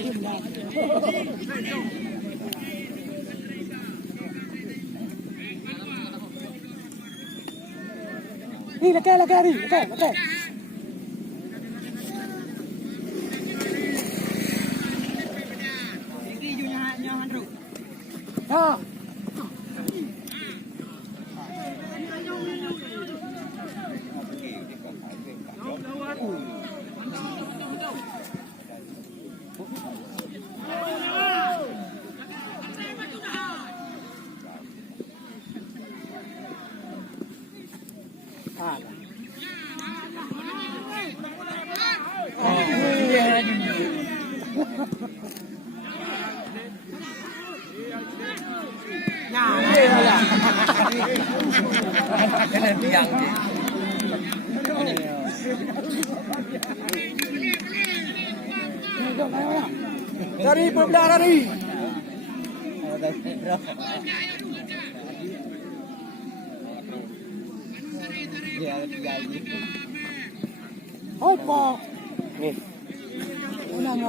Đi là ke đi, là ke. Đi vô nhà Han rượu. Ha. Dari pemuda dari. Opa. Nih. Unang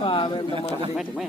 pa bên tầm mấy tụi mày.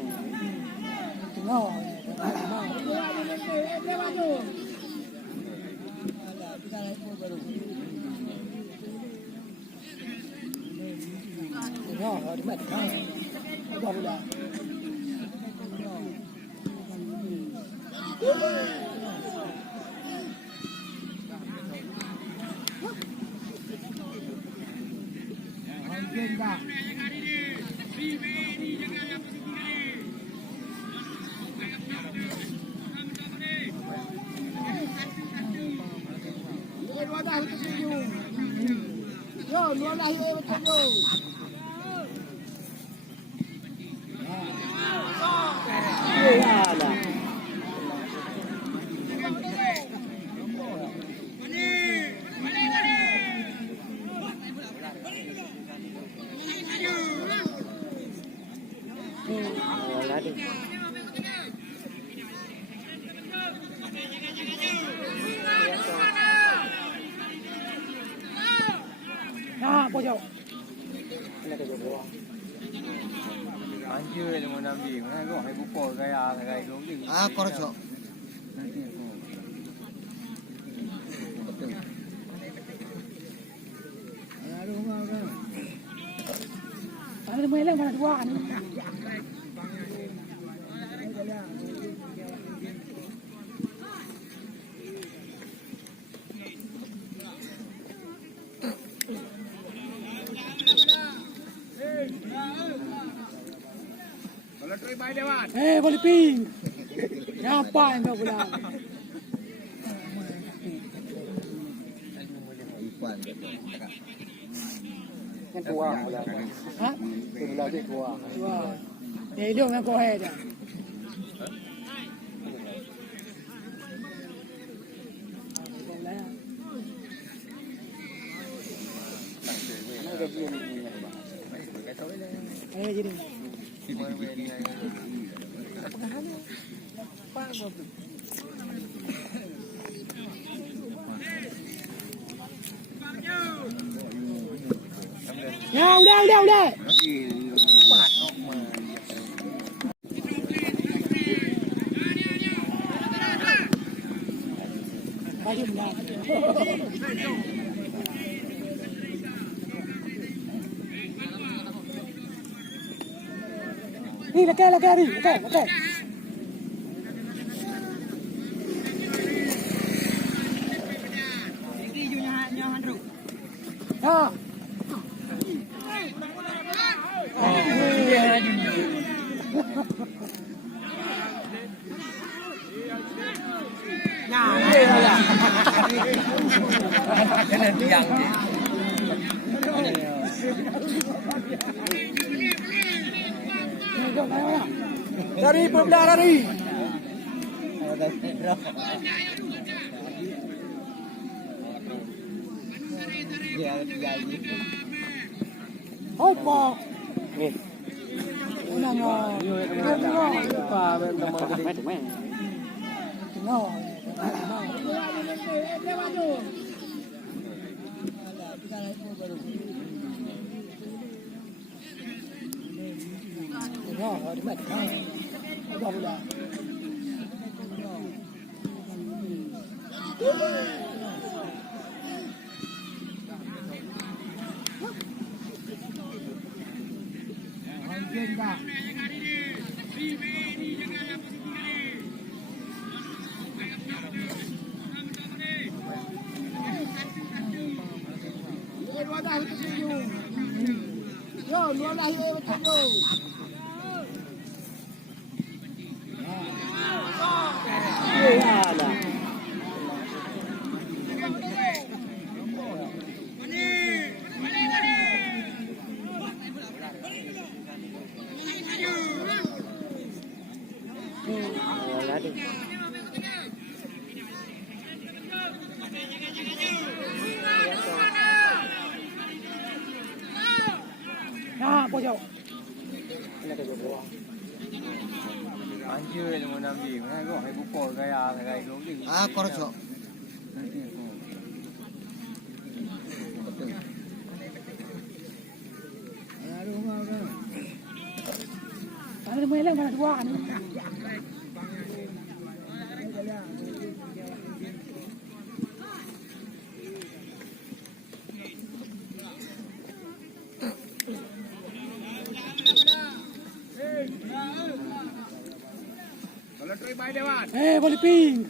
Ah, correcto. Ada main mana dua kan? Boleh ping. Ngapain kau pulang? Yang tua pulang. Hah? Pulang dia tua. Tua. Dia hidup yang kau ada. Ayo jadi. Ya udah. Đi là ke đi, là ke. Đi vô nhà Han rượu. Ha. Dari pemuda dari. Opa. Nih. Unang pa bên tầm mấy tụi mày. ဒီမဲ့ဘာဘူးလား 过去。那个就多。安居的我那边，那个还不过个呀，那个有点。correcto. Ada meleng mana dua ni. Boleh ping.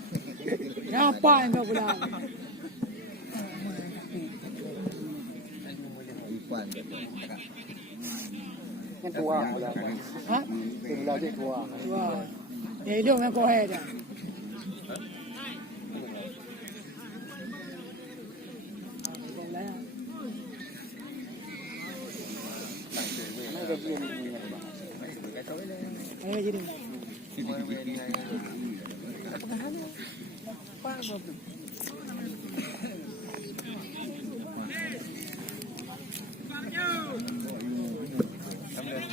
Ngapain kau pula? Kan tua pula. Ha? Pula dia tua. Tua. Dia hidup dengan kau aja. Ayo jadi.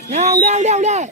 Ya udah.